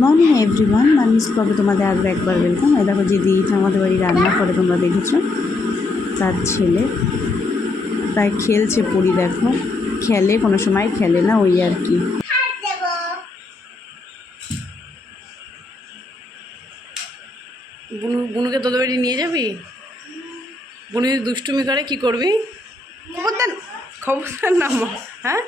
Morning everyone, মানিস ব্লগে তোমাদের আরও একবার ওয়েলকাম। এই দেখো যে দিদিটা আমাদের বাড়ি রান্না করে, তোমরা দেখেছো, তার ছেলে তাই খেলছে। পড়ি দেখো, খেলে, কোনো সময় খেলে না, ওই আর কি। বুনুকে তোদের বাড়ি নিয়ে যাবি? বুনু যদি দুষ্টুমি করে কি করবি? খবরদার না মা, হ্যাঁ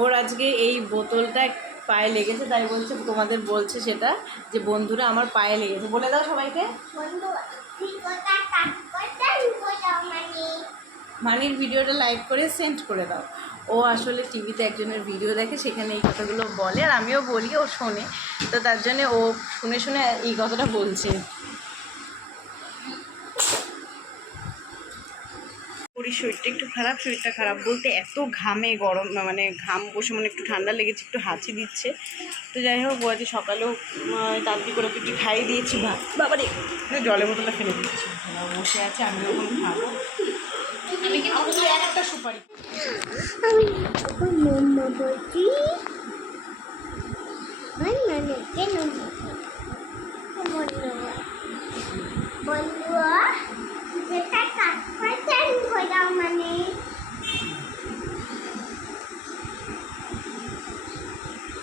ওর আজকে এই বোতলটা পায়ে লেগেছে, তাই বলছে, তোমাদের বলছে সেটা যে বন্ধুরা আমার পায়ে লেগেছে। বলে দাও সবাইকে, মানির ভিডিওটা লাইক করে সেন্ড করে দাও। ও আসলে টিভিতে একজনের ভিডিও দেখে, সেখানে এই কথাগুলো বলে, আর আমিও বলি, ও শোনে, তো তার জন্যে ও শুনে শুনে এই কথাটা বলছে। শরীরটা একটু খারাপ, শরীরটা খারাপ বলতে এত ঘামে, গরম মানে ঘাম বসে, মানে একটু ঠান্ডা লেগেছে, একটু হাঁচি দিচ্ছে। তো যাই হোক, ও আজকে সকালেও তাড়াতাড়ি করে একটু খাইয়ে দিয়েছি ভাত। বাবারে জলের বোতলটা ফেলে দিচ্ছি, বসে আছে, আমি ওখানে খাবো। আমি কিন্তু একটা সুপারি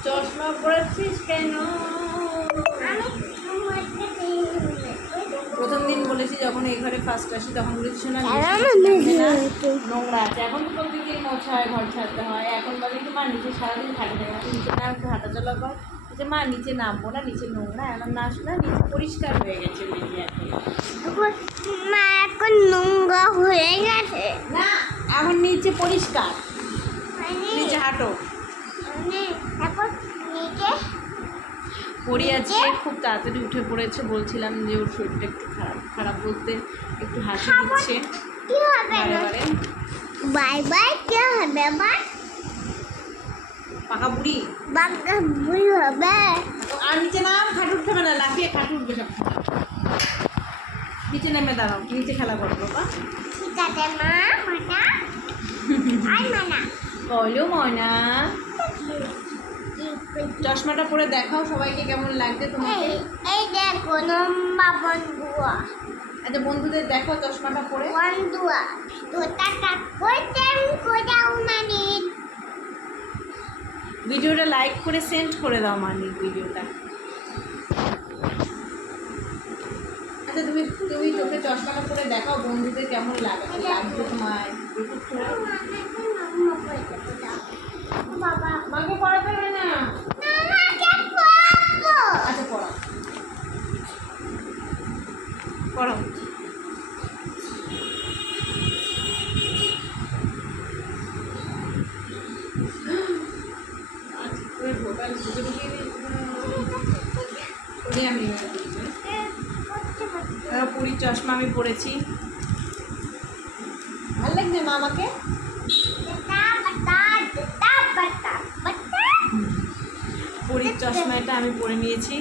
চশমা পড়েছিস কেন? প্রথম দিন বলেছি যখন এই ঘরে ফার্স্ট আসি, তখন বলেছি না নোংরা আছে। এখন তো প্রতিদিন মোছা হয়, ঘর ছাড়তে হয়। এখন বলে কি মা নিচে সারাদিন থাকে থাকে, নিচে না একটু হাঁটাচলা কর, যে মা নিচে নামবো না, নিচে নোংরা। এখন না আসলে নিচে পরিষ্কার হয়ে গেছে, মা এখন নোংরা হয়ে গেছে না, এখন নিচে পরিষ্কার, নিচে হাঁটো। পড়ি আজকে খুব তাড়াতাড়ি উঠে পড়েছে, বলছিলাম যে ওর শরীরটা একটু খারাপ, খারাপ বলতে একটু হাসি দিচ্ছে বারে বারে। বাই বাই, কি হবে আবার? পাকা বুড়ি, পাকা বুড়ি হবে। আর নিচে নাম, খাট উঠতে হবে না, লাফিয়ে খাট উঠবে সব। নিচে নেমে দাঁড়াও, নিচে খেলা করো বাবা। ঠিক আছে মা, মানা আই মানা বলো ময়না। চশমাটা পরে দেখাও সবাইকে কেমন লাগছে তোমাকে। এই দেখো লম্বা বন্ধুয়া। আচ্ছা বন্ধুদের দেখো চশমাটা পরে। বন্ধুয়া দুটা কাট করতে কোদাও মানে। ভিডিওটা লাইক করে সেন্ড করে দাও মানি ভিডিওটা। আচ্ছা তুমি তুমি চোখে চশমাটা পরে দেখাও বন্ধুদের কেমন লাগছে তোমার। বাবা মাকে পড়াতে হবে না। আচ্ছা পড়াও পড়াও। পুরীর চশমা আমি পড়েছি, ভালো লাগছে মা আমাকে। পুরীর চশমাটা আমি পরে নিয়েছি।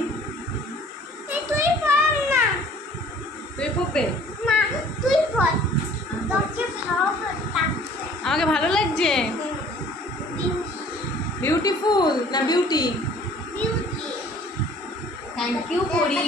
তুই পড় না, তুই পড়বে না তুই পড়, তোকে ভালো লাগছে। আমাকে ভালো লাগছে। বিউটিফুল না বিউটি? বিউটি। থ্যাংক ইউ পরি।